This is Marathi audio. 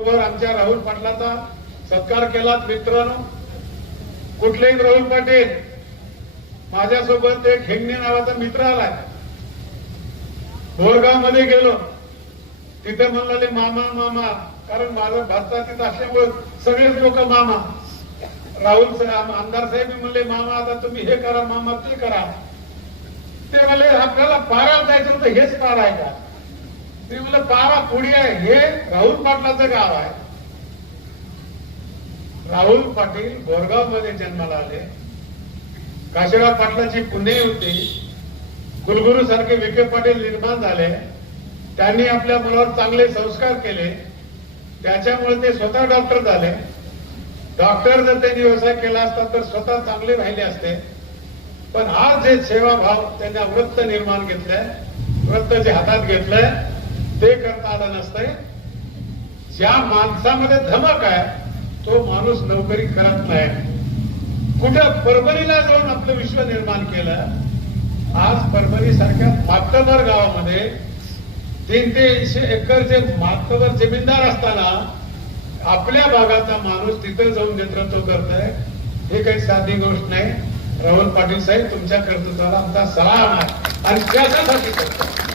आमच्या राहुल पाटलाचा सत्कार केला. मित्रांनो, कुठलेही राहुल पाटील माझ्यासोबत एक हेंगणे नावाचा मित्र आलाय. बोरगाव मध्ये गेलो, तिथे म्हणाले मामा मामा, कारण माझं भाषा तिथं असल्यामुळे सगळेच लोक मामा. राहुल आमदार साहेब म्हणले मामा आता तुम्ही हे करा, मामा ते करा. ते म्हणले आपल्याला पारा जायचं होतं, हेच पारा आहे का? ते म्हणलं पारा पुढे आहे, हे राहुल पाटलाचं गाव आहे. राहुल पाटील बोरगाव मध्ये जन्माला आले. काशीराव पाटलाची पुणे होती. कुलगुरू सारखे विखे पाटील निर्माण झाले. त्यांनी आपल्या मुलावर चांगले संस्कार केले. त्याच्यामुळे ते स्वतः डॉक्टर झाले. डॉक्टर जर त्यांनी व्यवसाय केला असता तर स्वतः चांगले राहिले असते. पण आज जे सेवाभाव त्यांना वृत्त निर्माण घेतलंय, वृत्त जे हातात घेतलंय ते करता आलं नसतंय. ज्या माणसामध्ये धमक आहे तो माणूस नोकरी करत नाही. कुठं परभणीला जाऊन आपलं विश्व निर्माण केलं. आज परभणी सारख्या मातबर गावामध्ये 300 एकर जे मातबर जमीनदार असताना आपल्या भागाचा माणूस तिथे जाऊन नेतृत्व करतोय, हे काही साधी गोष्ट नाही. राहुल पाटील साहेब, तुमच्या कर्तृत्वाला आमचा सलाम आहे आणि त्याच्यासाठी करतो.